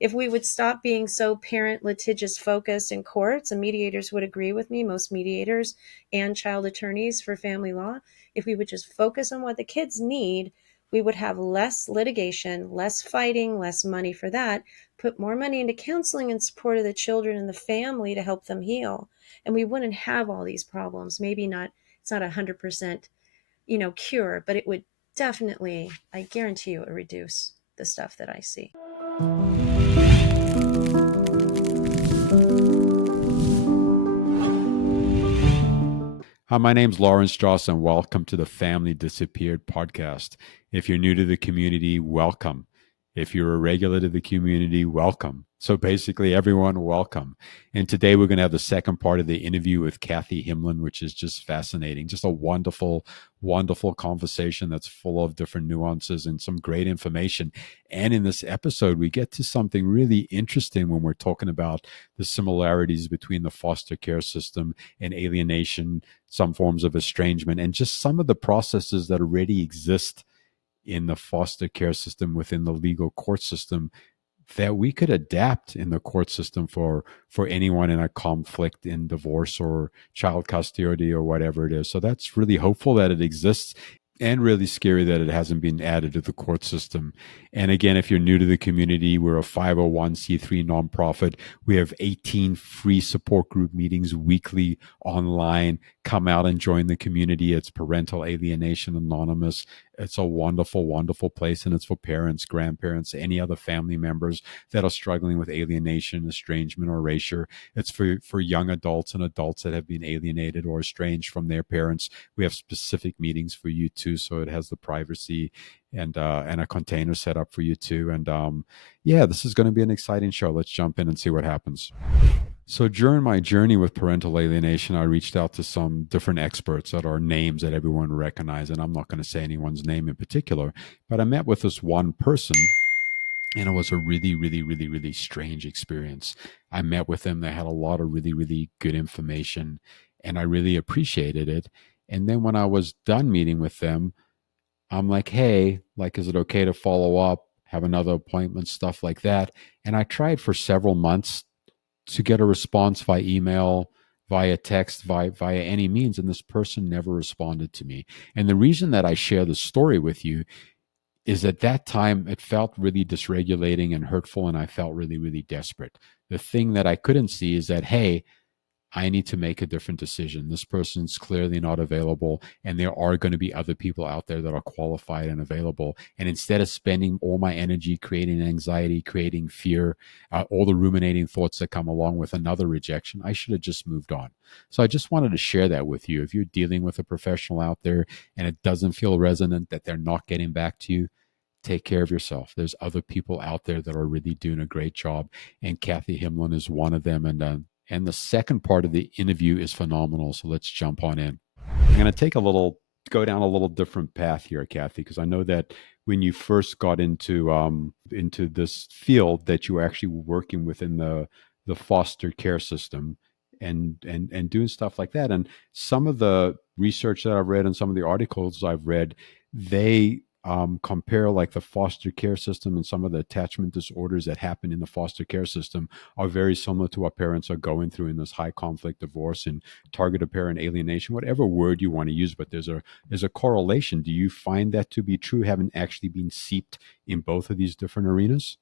if we would stop being so parent litigious focused in courts, and mediators would agree with me, most mediators and child attorneys for family law, if we would just focus on what the kids need, we would have less litigation, less fighting, less money for that, put more money into counseling and support of the children and the family to help them heal. And we wouldn't have all these problems. Maybe not, it's not 100%, cure, but it would definitely, I guarantee you, it reduce the stuff that I see. Hi, my name's Lawrence Strauss, and welcome to the Family Disappeared podcast. If you're new to the community, welcome. If you're a regular to the community, welcome. So basically, everyone, welcome. And today we're going to have the second part of the interview with Cathy Himlin, which is just fascinating. Just a wonderful, wonderful conversation that's full of different nuances and some great information. And in this episode, we get to something really interesting when we're talking about the similarities between the foster care system and alienation, some forms of estrangement, and just some of the processes that already exist in the foster care system within the legal court system that we could adapt in the court system for anyone in a conflict in divorce or child custody or whatever it is. So that's really hopeful that it exists, and really scary that it hasn't been added to the court system. And again, if you're new to the community, we're a 501c3 nonprofit. We have 18 free support group meetings weekly online. Come out and join the community. It's Parental, Alienation Anonymous. It's a wonderful, wonderful place, and it's for parents, grandparents, any other family members that are struggling with alienation, estrangement, or erasure. It's for young adults and adults that have been alienated or estranged from their parents. We have specific meetings for you too, so it has the privacy and a container set up for you too. And yeah, this is going to be an exciting show. Let's jump in and see what happens. So during my journey with parental alienation, I reached out to some different experts that are names that everyone recognizes. And I'm not going to say anyone's name in particular, but I met with this one person, and it was a really, really, really, really strange experience. I met with them. They had a lot of really, really good information, and I really appreciated it. And then when I was done meeting with them, I'm like, hey, like, is it okay to follow up, have another appointment, stuff like that? And I tried for several months to get a response via email, via text, via any means, and this person never responded to me. And the reason that I share the story with you is at that time it felt really dysregulating and hurtful, and I felt really, really desperate. The thing that I couldn't see is that, hey, I need to make a different decision. This person's clearly not available, and there are going to be other people out there that are qualified and available. And instead of spending all my energy creating anxiety, creating fear, all the ruminating thoughts that come along with another rejection, I should have just moved on. So I just wanted to share that with you. If you're dealing with a professional out there and it doesn't feel resonant, that they're not getting back to you, take care of yourself. There's other people out there that are really doing a great job, and Cathy Himlin is one of them. And the second part of the interview is phenomenal. So let's jump on in. I'm going to go down a little different path here, Cathy, because I know that when you first got into this field, that you were actually working within the foster care system and doing stuff like that. And some of the research that I've read and some of the articles I've read, they compare like the foster care system and some of the attachment disorders that happen in the foster care system are very similar to what parents are going through in this high conflict divorce and targeted parent alienation, whatever word you want to use. But there's a correlation. Do you find that to be true, having actually been seeped in both of these different arenas?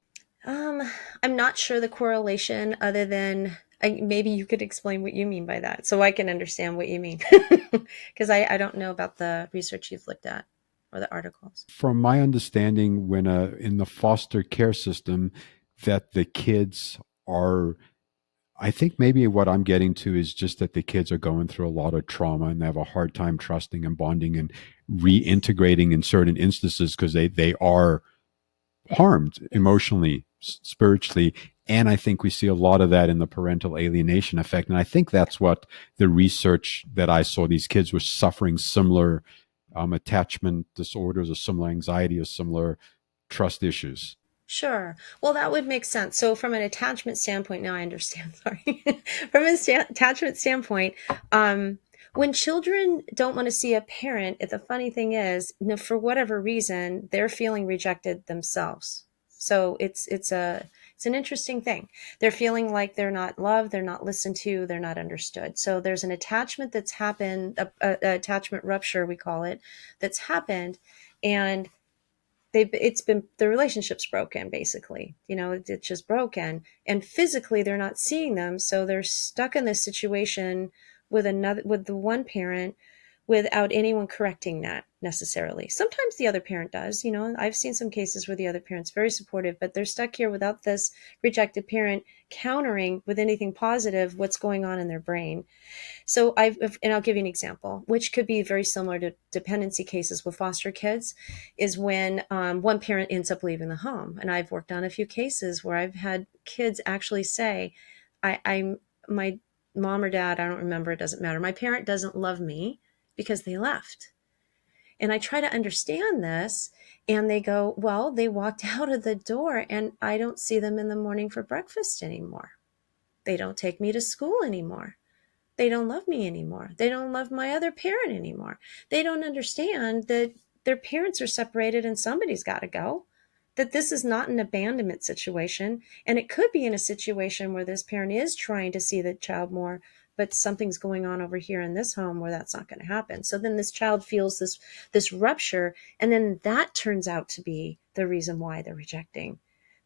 Um, I'm not sure the correlation, other than maybe you could explain what you mean by that so I can understand what you mean. Because I don't know about the research you've looked at or the articles. From my understanding, when in the foster care system, that the kids are, I think maybe what I'm getting to is just that the kids are going through a lot of trauma and they have a hard time trusting and bonding and reintegrating in certain instances because they are harmed emotionally, spiritually. And I think we see a lot of that in the parental alienation effect. And I think that's what the research that I saw, these kids were suffering similar attachment disorders or similar anxiety or similar trust issues. Sure. Well, that would make sense. So, from an attachment standpoint, now I understand. Sorry. From an attachment standpoint, when children don't want to see a parent, the funny thing is, for whatever reason, they're feeling rejected themselves. So it's It's an interesting thing. They're feeling like they're not loved, they're not listened to, they're not understood. So there's an attachment that's happened, a attachment rupture, we call it, that's happened. And it's been, the relationship's broken, basically, it's just broken, and physically they're not seeing them, so they're stuck in this situation with the one parent, without anyone correcting that necessarily. Sometimes the other parent does. I've seen some cases where the other parent's very supportive, but they're stuck here without this rejected parent countering with anything positive what's going on in their brain. So and I'll give you an example, which could be very similar to dependency cases with foster kids, is when one parent ends up leaving the home. And I've worked on a few cases where I've had kids actually say, I'm my mom or dad, I don't remember, it doesn't matter. My parent doesn't love me because they left. And I try to understand this, and they go, well, they walked out of the door and I don't see them in the morning for breakfast anymore. They don't take me to school anymore. They don't love me anymore. They don't love my other parent anymore. They don't understand that their parents are separated and somebody's got to go. That this is not an abandonment situation. And it could be in a situation where this parent is trying to see the child more, but something's going on over here in this home where that's not going to happen. So then this child feels this rupture, and then that turns out to be the reason why they're rejecting.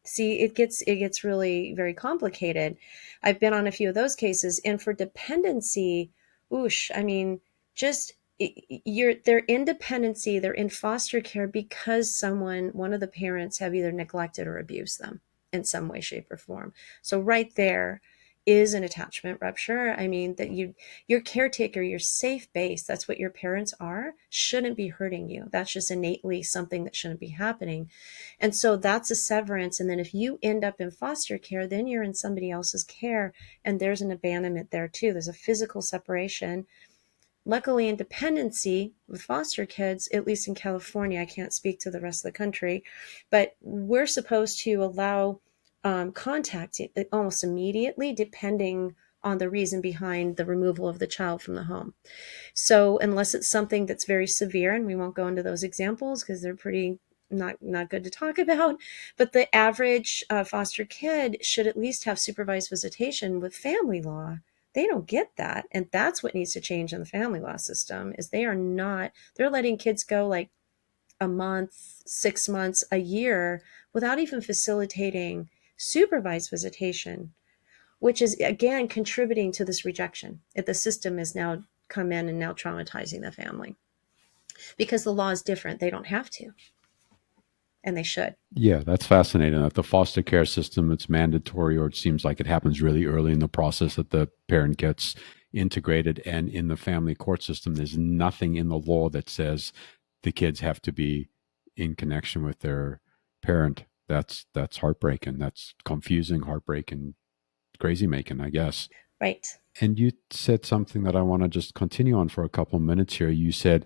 See, it gets really very complicated. I've been on a few of those cases, and for dependency, oosh, I mean, just their independency, they're in foster care because one of the parents have either neglected or abused them in some way, shape, or form. So right there is an attachment rupture. I mean, that your caretaker, your safe base, that's what your parents are, shouldn't be hurting you. That's just innately something that shouldn't be happening. And so that's a severance. And then if you end up in foster care, then you're in somebody else's care, and there's an abandonment there too. There's a physical separation. Luckily, in dependency with foster kids, at least in California, I can't speak to the rest of the country, but we're supposed to allow contact almost immediately, depending on the reason behind the removal of the child from the home. So unless it's something that's very severe, and we won't go into those examples because they're pretty not good to talk about, but the average foster kid should at least have supervised visitation with family law. They don't get that, and that's what needs to change in the family law system. Is they're letting kids go like a month, 6 months, a year, without even facilitating supervised visitation, which is again contributing to this rejection. If the system is now come in and now traumatizing the family, because the law is different, they don't have to, and they should. Yeah, that's fascinating. That the foster care system, it's mandatory, or it seems like it happens really early in the process that the parent gets integrated. And in the family court system, there's nothing in the law that says the kids have to be in connection with their parent. That's heartbreaking. That's confusing, heartbreaking, crazy making, I guess. Right. And you said something that I want to just continue on for a couple of minutes here. You said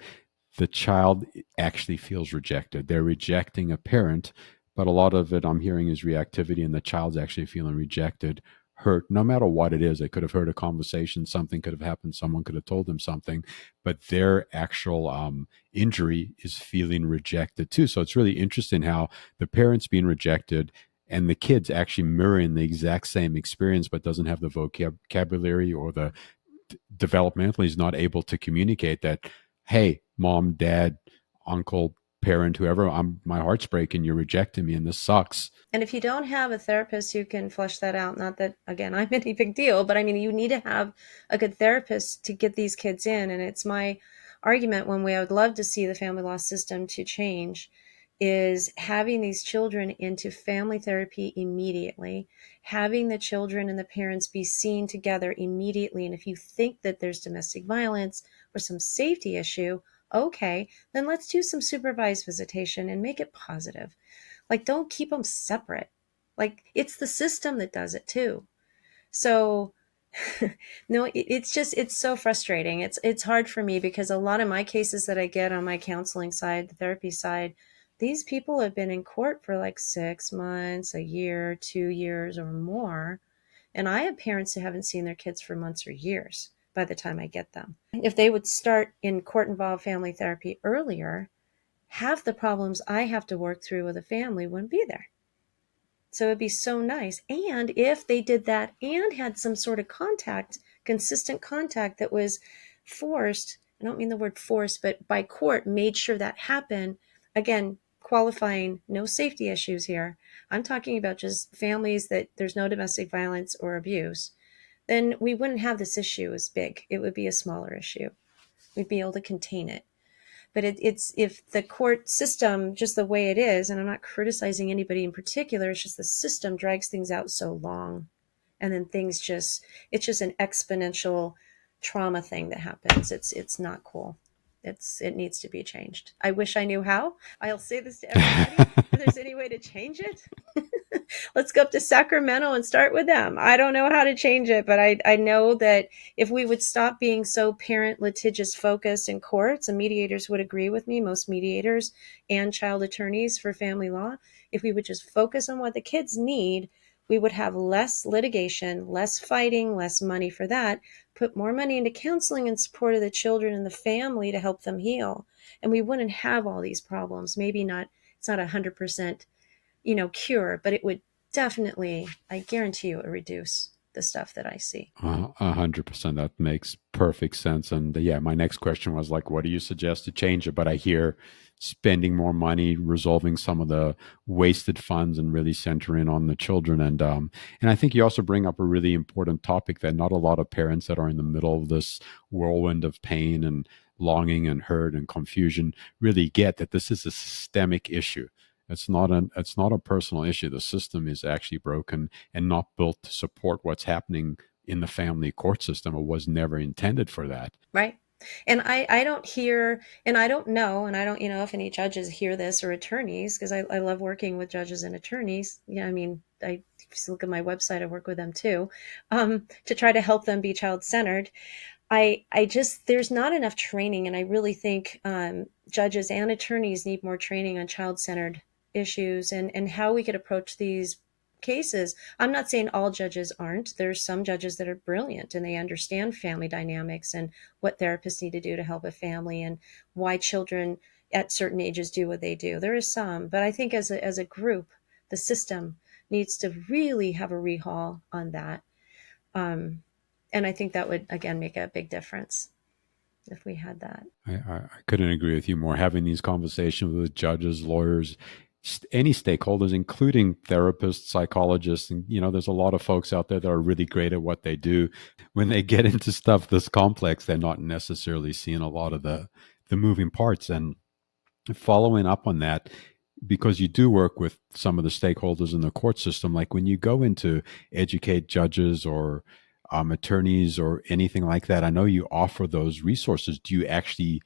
the child actually feels rejected. They're rejecting a parent, but a lot of it I'm hearing is reactivity, and the child's actually feeling rejected, hurt, no matter what it is. They could have heard a conversation, something could have happened, someone could have told them something, but their actual injury is feeling rejected too. So it's really interesting how the parents being rejected and the kids actually mirroring the exact same experience, but doesn't have the vocabulary or the developmentally is not able to communicate that, hey, mom, dad, uncle, parent, whoever, my heart's breaking, you're rejecting me and this sucks. And if you don't have a therapist who can flesh that out, not that again I'm any big deal, but I mean, you need to have a good therapist to get these kids in. And it's my argument, one way I would love to see the family law system to change, is having these children into family therapy immediately, having the children and the parents be seen together immediately. And if you think that there's domestic violence or some safety issue, okay, then let's do some supervised visitation and make it positive. Like, don't keep them separate. Like, it's the system that does it too. So no, it's so frustrating. It's hard for me because a lot of my cases that I get on my counseling side, the therapy side, these people have been in court for like 6 months, a year, 2 years or more. And I have parents who haven't seen their kids for months or years by the time I get them. If they would start in court involved family therapy earlier, half the problems I have to work through with a family wouldn't be there. So it'd be so nice. And if they did that and had some sort of contact, consistent contact that was forced, I don't mean the word forced, but by court made sure that happened. Again, qualifying no safety issues here. I'm talking about just families that there's no domestic violence or abuse. Then we wouldn't have this issue as big. It would be a smaller issue. We'd be able to contain it. But it's if the court system, just the way it is, and I'm not criticizing anybody in particular, it's just the system drags things out so long, and then things just it's just an exponential trauma thing that happens. It's not cool. It needs to be changed. I wish I knew how. I'll say this to everybody. If there's any way to change it, let's go up to Sacramento and start with them. I don't know how to change it, but I know that if we would stop being so parent litigious focused in courts, and mediators would agree with me, most mediators and child attorneys for family law, if we would just focus on what the kids need, we would have less litigation, less fighting, less money for that, put more money into counseling and support of the children and the family to help them heal. And we wouldn't have all these problems. Maybe not, it's not 100%, cure, but it would definitely, I guarantee you, it reduce the stuff that I see. 100%. That makes perfect sense. And yeah, my next question was like, what do you suggest to change it? But I hear spending more money, resolving some of the wasted funds, and really centering on the children. And I think you also bring up a really important topic that not a lot of parents that are in the middle of this whirlwind of pain and longing and hurt and confusion really get that this is a systemic issue. It's not a personal issue. The system is actually broken and not built to support what's happening in the family court system. It was never intended for that. Right. And I don't hear, and I don't know, and I don't, if any judges hear this or attorneys, because I love working with judges and attorneys. Yeah, I mean, if you look at my website, I work with them too, to try to help them be child centered. I just there's not enough training, and I really think judges and attorneys need more training on child-centered issues and how we could approach these cases. I'm not saying all judges aren't. There's some judges that are brilliant and they understand family dynamics and what therapists need to do to help a family and why children at certain ages do what they do. There is some, but I think as a group, the system needs to really have a rehaul on that. Um, and I think that would again make a big difference if we had that. I couldn't agree with you more. Having these conversations with judges, lawyers, any stakeholders, including therapists, psychologists, and there's a lot of folks out there that are really great at what they do. When they get into stuff this complex, they're not necessarily seeing a lot of the moving parts. And following up on that, because you do work with some of the stakeholders in the court system, like when you go into educate judges or attorneys or anything like that, I know you offer those resources. Do you actually,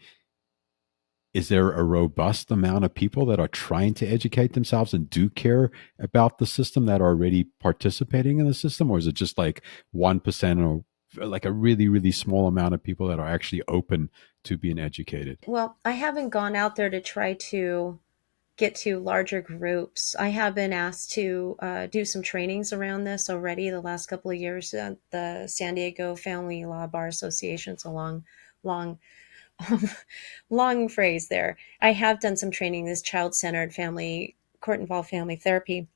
is there a robust amount of people that are trying to educate themselves and do care about the system that are already participating in the system? Or is it just like 1% or like a really, really small amount of people that are actually open to being educated? Well, I haven't gone out there to try to get to larger groups. I have been asked to do some trainings around this already the last couple of years. The San Diego Family Law Bar Association, it's a long, long phrase there. I have done some training, this child-centered family, court-involved family therapy.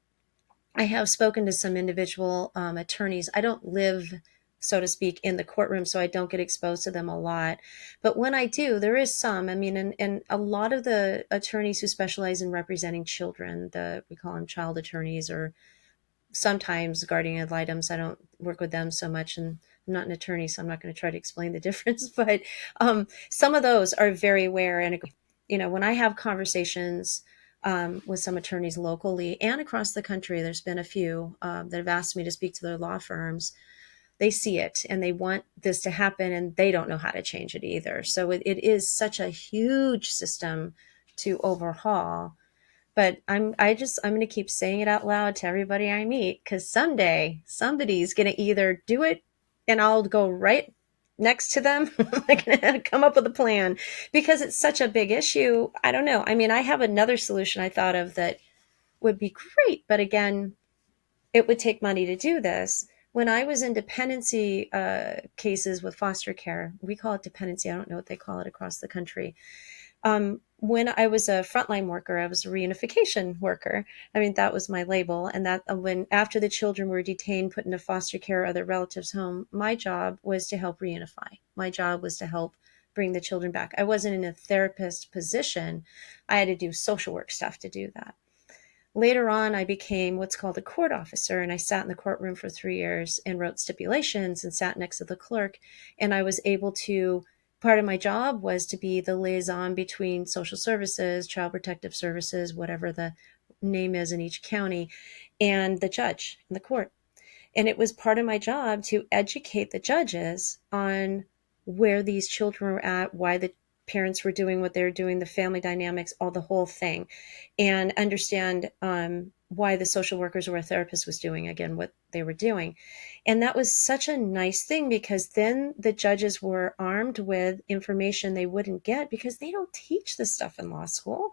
I have spoken to some individual attorneys. I don't live, so to speak, in the courtroom, so I don't get exposed to them a lot. But when I do, there is some. I mean, and a lot of the attorneys who specialize in representing children, we call them child attorneys, or sometimes guardian ad litems. I don't work with them so much, and I'm not an attorney, so I'm not going to try to explain the difference. But some of those are very aware. And when I have conversations with some attorneys locally and across the country, there's been a few that have asked me to speak to their law firms. They see it and they want this to happen, and they don't know how to change it either. So it is such a huge system to overhaul. But I'm going to keep saying it out loud to everybody I meet, because someday somebody's going to either do it and I'll go right next to them. They're going to come up with a plan because it's such a big issue. I don't know. I mean, I have another solution I thought of that would be great, but again, it would take money to do this. When I was in dependency cases with foster care, we call it dependency. I don't know what they call it across the country. When I was a frontline worker, I was a reunification worker. I mean, that was my label. And that when after the children were detained, put into foster care or other relatives' home, my job was to help reunify. My job was to help bring the children back. I wasn't in a therapist position. I had to do social work stuff to do that. Later on, I became what's called a court officer, and I sat in the courtroom for 3 years and wrote stipulations and sat next to the clerk. And I was able to, part of my job was to be the liaison between social services, child protective services, whatever the name is in each county, and the judge in the court. And it was part of my job to educate the judges on where these children were at, why the parents were doing what they were doing, the family dynamics, all the whole thing, and understand why the social workers or a therapist was doing, again, what they were doing. And that was such a nice thing because then the judges were armed with information they wouldn't get because they don't teach this stuff in law school.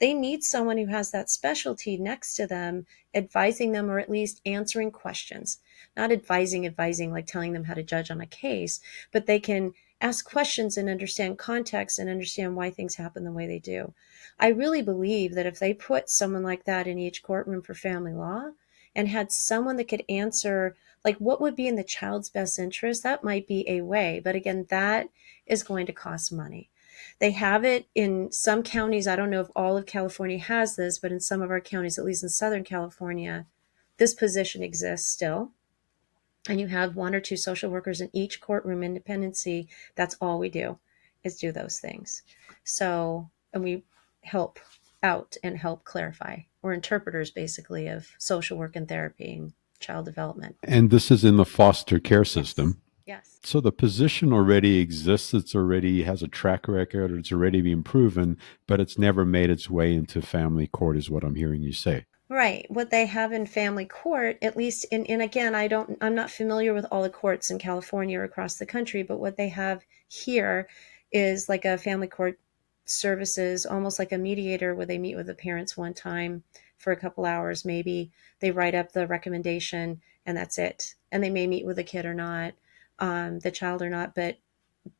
They need someone who has that specialty next to them, advising them or at least answering questions. Not advising like telling them how to judge on a case, but they can ask questions and understand context and understand why things happen the way they do. I really believe that if they put someone like that in each courtroom for family law and had someone that could answer, like, what would be in the child's best interest, that might be a way. But again, that is going to cost money. They have it in some counties. I don't know if all of California has this, but in some of our counties, at least in Southern California, this position exists still. And you have one or two social workers in each courtroom independency. That's all we do is do those things. So, and we help out and help clarify. We're interpreters basically of social work and therapy and child development. And this is in the foster care Yes. system. Yes. So the position already exists. It's already has a track record. It's already been proven, but it's never made its way into family court, is what I'm hearing you say. Right. What they have in family court, at least and again, I'm not familiar with all the courts in California or across the country, but what they have here is like a family court services, almost like a mediator where they meet with the parents one time for a couple hours, maybe they write up the recommendation and that's it. And they may meet with the kid or not, the child or not, but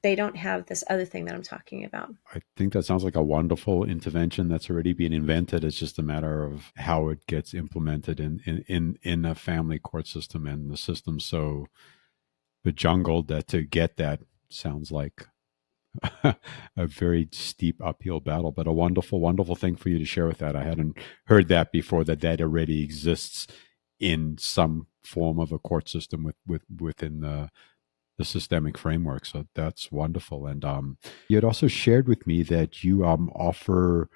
they don't have this other thing that I'm talking about. I think that sounds like a wonderful intervention that's already been invented. It's just a matter of how it gets implemented in a family court system, and the system's so bejungled that to get that sounds like a very steep uphill battle, but a wonderful, wonderful thing for you to share with that. I hadn't heard that before, that that already exists in some form of a court system within the systemic framework. So that's wonderful. And you had also shared with me that you offer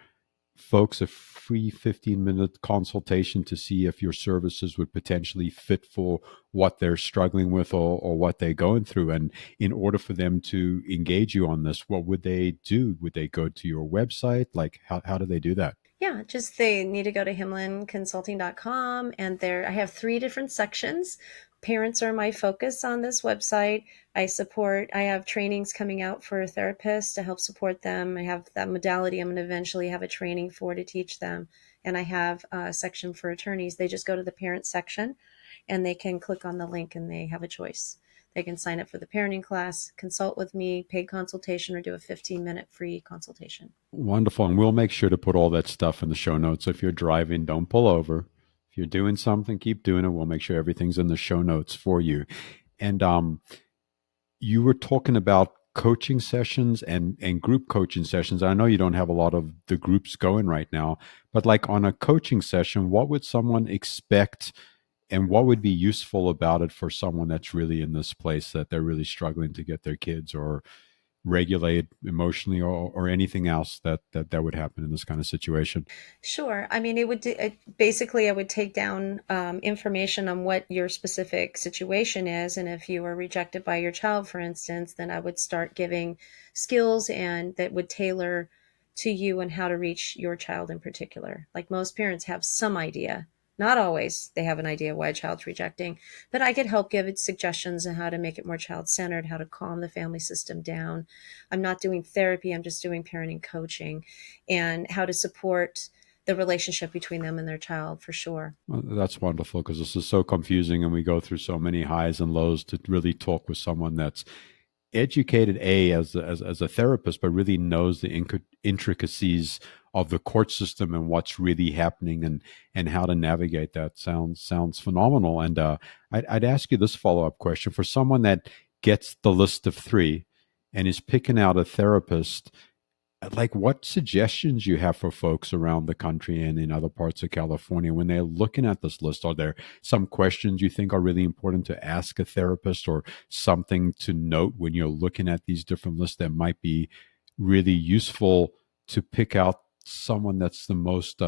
folks a free 15-minute consultation to see if your services would potentially fit for what they're struggling with, or what they're going through. And in order for them to engage you on this, what would they do? Would they go to your website? Like, how do they do that? Yeah, just they need to go to himlinconsulting.com, and there I have three different sections. Parents are my focus on this website. I have trainings coming out for therapists to help support them. I have that modality I'm going to eventually have a training for to teach them. And I have a section for attorneys. They just go to the parent section and they can click on the link and they have a choice. They can sign up for the parenting class, consult with me, paid consultation, or do a 15-minute free consultation. Wonderful. And we'll make sure to put all that stuff in the show notes. So if you're driving, don't pull over. If you're doing something, keep doing it. We'll make sure everything's in the show notes for you. And you were talking about coaching sessions and group coaching sessions. I know you don't have a lot of the groups going right now, but like on a coaching session, what would someone expect, and what would be useful about it for someone that's really in this place that they're really struggling to get their kids or regulate emotionally, or anything else that would happen in this kind of situation? Sure. I mean, basically, I would take down information on what your specific situation is. And if you were rejected by your child, for instance, then I would start giving skills and that would tailor to you and how to reach your child in particular. Like most parents have some idea. Not always they have an idea why a child's rejecting, but I could help give it suggestions on how to make it more child centered, how to calm the family system down. I'm not doing therapy, I'm just doing parenting coaching and how to support the relationship between them and their child for sure. Well, that's wonderful, because this is so confusing and we go through so many highs and lows. To really talk with someone that's educated as a therapist, but really knows the intricacies of the court system and what's really happening and how to navigate that. Sounds phenomenal. And I'd ask you this follow up question for someone that gets the list of three and is picking out a therapist, like what suggestions you have for folks around the country and in other parts of California when they're looking at this list. Are there some questions you think are really important to ask a therapist, or something to note when you're looking at these different lists that might be really useful to pick out someone that's the most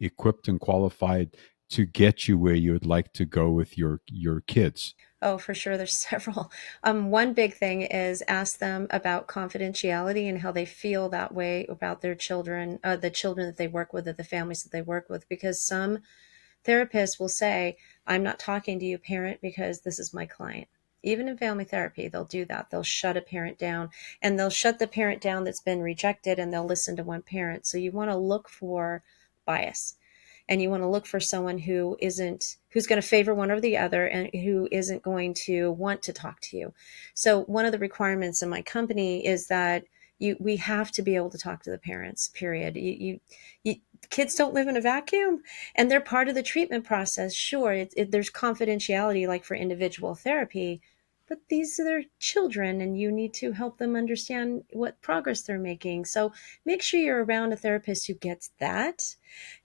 equipped and qualified to get you where you would like to go with your kids? Oh, for sure. There's several. One big thing is ask them about confidentiality and how they feel that way about their children, the children that they work with, or the families that they work with, because some therapists will say, I'm not talking to you, parent, because this is my client. Even in family therapy, they'll do that. They'll shut a parent down, and they'll shut the parent down that's been rejected, and they'll listen to one parent. So you want to look for bias, and you want to look for someone who's going to favor one or the other, and who isn't going to want to talk to you. So one of the requirements in my company is that we have to be able to talk to the parents, period. You kids don't live in a vacuum, and they're part of the treatment process. Sure, there's confidentiality, like for individual therapy, but these are their children, and you need to help them understand what progress they're making. So make sure you're around a therapist who gets that,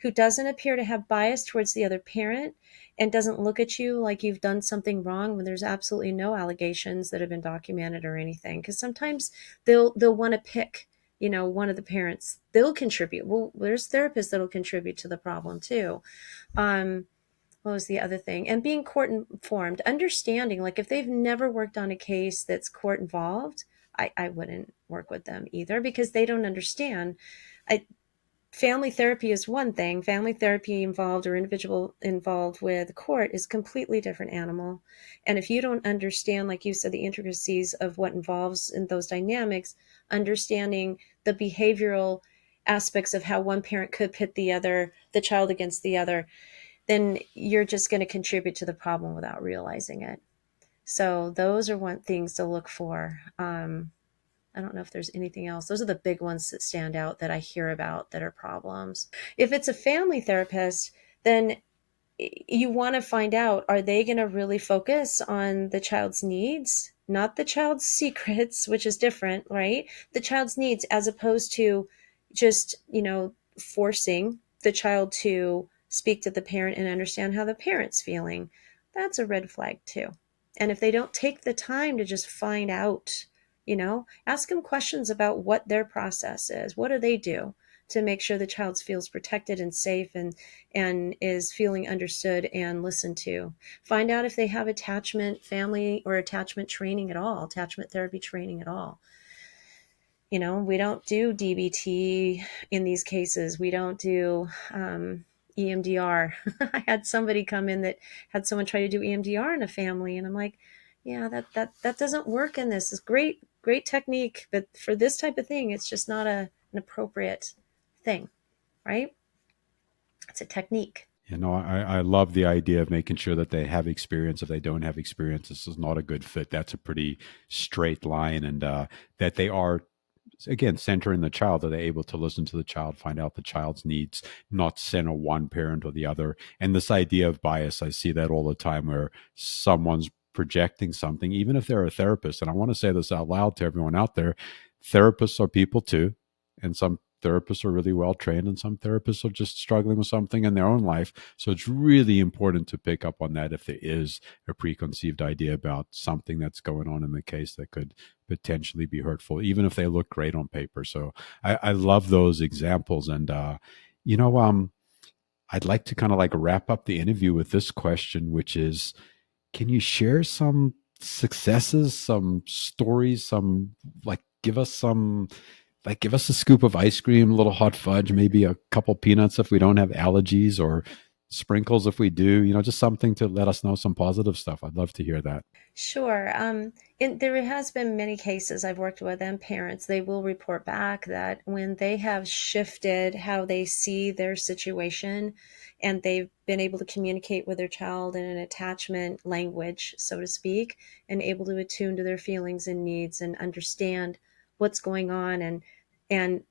who doesn't appear to have bias towards the other parent, and doesn't look at you like you've done something wrong when there's absolutely no allegations that have been documented or anything. Because sometimes they'll want to pick, one of the parents. They'll contribute. Well, there's therapists that'll contribute to the problem too. um what was the other thing? And being court informed, understanding, like if they've never worked on a case that's court involved, I wouldn't work with them either, because they don't understand. I Family therapy is one thing. Family therapy involved, or individual involved with court, is a completely different animal. And if you don't understand, like you said, the intricacies of what involves in those dynamics, understanding the behavioral aspects of how one parent could pit the child against the other, then you're just going to contribute to the problem without realizing it. So those are one things to look for. I don't know if there's anything else. Those are the big ones that stand out that I hear about that are problems. If it's a family therapist, then you want to find out, are they going to really focus on the child's needs, not the child's secrets, which is different, right? The child's needs, as opposed to just, forcing the child to speak to the parent and understand how the parent's feeling. That's a red flag too. And if they don't take the time to just find out, ask them questions about what their process is. What do they do to make sure the child feels protected and safe, and is feeling understood and listened to? Find out if they have family or attachment training at all, attachment therapy training at all. We don't do DBT in these cases. We don't do EMDR. I had somebody come in that had someone try to do EMDR in a family, and I'm like, yeah, that doesn't work in this. It's great technique, but for this type of thing, it's just not an appropriate thing, right? It's a technique. I love the idea of making sure that they have experience. If they don't have experience, this is not a good fit. That's a pretty straight line. And that they are, again, centering the child. Are they able to listen to the child, find out the child's needs, not center one parent or the other? And this idea of bias, I see that all the time, where someone's projecting something, even if they're a therapist. And I want to say this out loud to everyone out there: therapists are people too, and some therapists are really well trained, and some therapists are just struggling with something in their own life. So it's really important to pick up on that if there is a preconceived idea about something that's going on in the case that could potentially be hurtful, even if they look great on paper. So I love those examples. And you know I'd like to kind of like wrap up the interview with this question, which is, can you share some successes, some stories, some, like, give us a scoop of ice cream, a little hot fudge, maybe a couple peanuts if we don't have allergies, or sprinkles if we do, just something to let us know some positive stuff. I'd love to hear that. Sure. There has been many cases I've worked with, and parents, they will report back that when they have shifted how they see their situation and they've been able to communicate with their child in an attachment language, so to speak, and able to attune to their feelings and needs and understand what's going on, and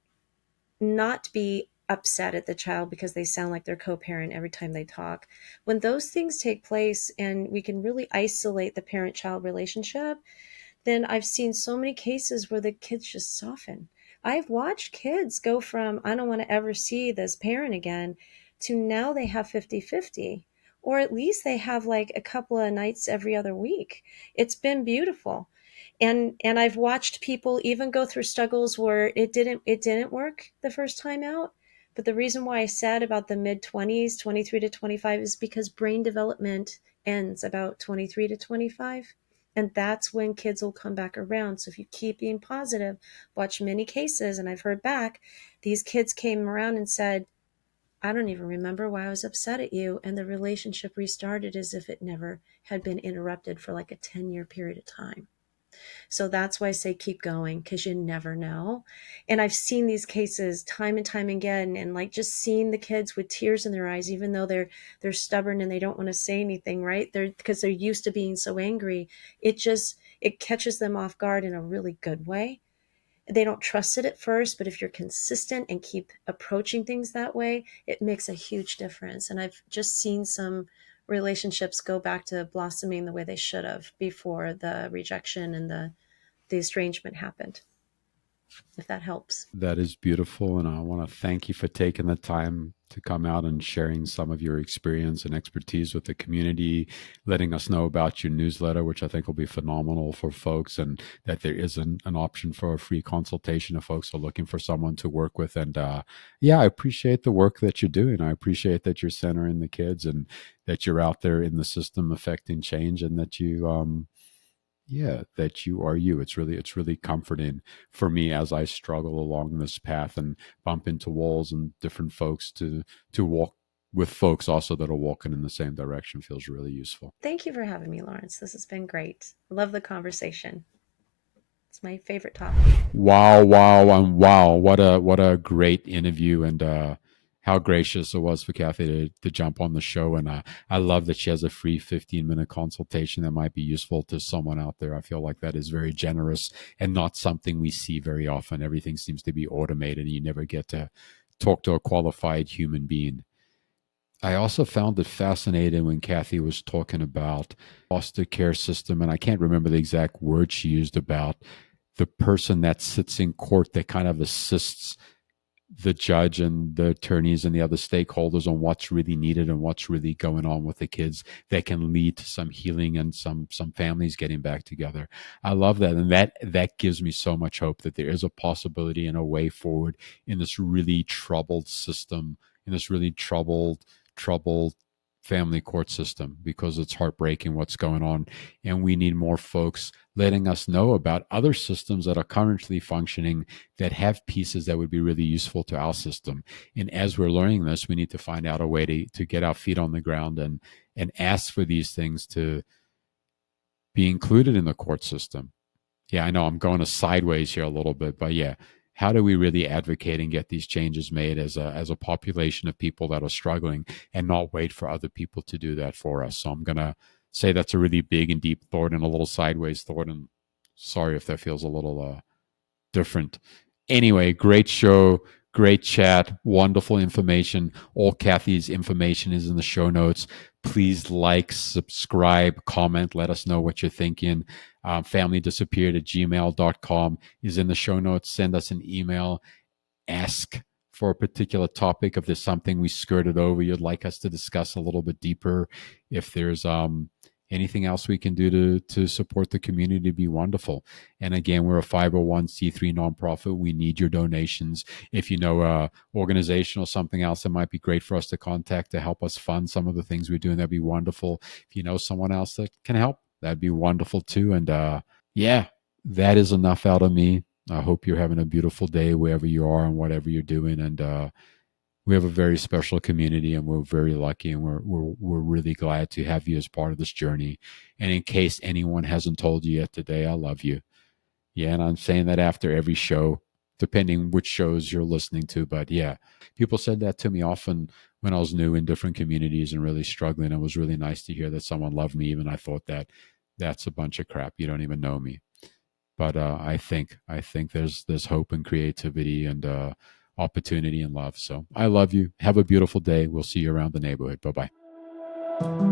not be upset at the child because they sound like their co-parent every time they talk. When those things take place and we can really isolate the parent-child relationship, then I've seen so many cases where the kids just soften. I've watched kids go from, I don't want to ever see this parent again, to now they have 50-50, or at least they have like a couple of nights every other week. It's been beautiful. And I've watched people even go through struggles where it didn't work the first time out. But the reason why I said about the mid 20s, 23 to 25, is because brain development ends about 23 to 25, and that's when kids will come back around. So if you keep being positive, watch many cases, and I've heard back, these kids came around and said, I don't even remember why I was upset at you, and the relationship restarted as if it never had been interrupted for like a 10-year period of time. So that's why I say keep going, because you never know. And I've seen these cases time and time again, and like just seeing the kids with tears in their eyes, even though they're stubborn and they don't want to say anything, right? They're because they're used to being so angry. It catches them off guard in a really good way. They don't trust it at first, but if you're consistent and keep approaching things that way, it makes a huge difference. And I've just seen some relationships go back to blossoming the way they should have before the rejection and the estrangement happened, if that helps. That is beautiful. And I want to thank you for taking the time to come out and sharing some of your experience and expertise with the community, letting us know about your newsletter, which I think will be phenomenal for folks, and that there is an option for a free consultation if folks are looking for someone to work with. And yeah, I appreciate the work that you're doing. I appreciate that you're centering the kids and that you're out there in the system affecting change, and that yeah, that you are you. It's really comforting for me as I struggle along this path and bump into walls and different folks to walk with folks also that are walking in the same direction feels really useful. Thank you for having me, Lawrence. This has been great. I love the conversation. It's my favorite topic. Wow, wow, and wow. What a great interview, and how gracious it was for Cathy to jump on the show. And I love that she has a free 15-minute consultation that might be useful to someone out there. I feel like that is very generous and not something we see very often. Everything seems to be automated and you never get to talk to a qualified human being. I also found it fascinating when Cathy was talking about foster care system, and I can't remember the exact word she used about the person that sits in court that kind of assists the judge and the attorneys and the other stakeholders on what's really needed and what's really going on with the kids that can lead to some healing and some families getting back together. I love that, and that gives me so much hope that there is a possibility and a way forward in this really troubled system, in this really troubled family court system, because it's heartbreaking what's going on, and we need more folks letting us know about other systems that are currently functioning that have pieces that would be really useful to our system. And as we're learning this, we need to find out a way to get our feet on the ground and ask for these things to be included in the court system. Yeah, I know I'm going to sideways here a little bit, but yeah, how do we really advocate and get these changes made as a population of people that are struggling, and not wait for other people to do that for us? So I'm going to say that's a really big and deep thought and a little sideways thought, and sorry if that feels a little different. Anyway, great show, great chat, wonderful information. All Cathy's information is in the show notes. Please like, subscribe, comment, let us know what you're thinking. Familydisappeared at gmail.com is in the show notes. Send us an email, ask for a particular topic. If there's something we skirted over you'd like us to discuss a little bit deeper, if there's anything else we can do to support the community, be wonderful. And again, we're a 501c3 nonprofit. We need your donations. If you know a organization or something else that might be great for us to contact to help us fund some of the things we're doing, that'd be wonderful. If you know someone else that can help, that'd be wonderful too. And yeah, that is enough out of me. I hope you're having a beautiful day wherever you are and whatever you're doing. And we have a very special community, and we're very lucky, and we're really glad to have you as part of this journey. And in case anyone hasn't told you yet today, I love you. Yeah, and I'm saying that after every show depending which shows you're listening to. But yeah, people said that to me often when I was new in different communities and really struggling. It was really nice to hear that someone loved me, even I thought that that's a bunch of crap. You don't even know me. But I think there's hope and creativity and opportunity and love. So I love you. Have a beautiful day. We'll see you around the neighborhood. Bye bye.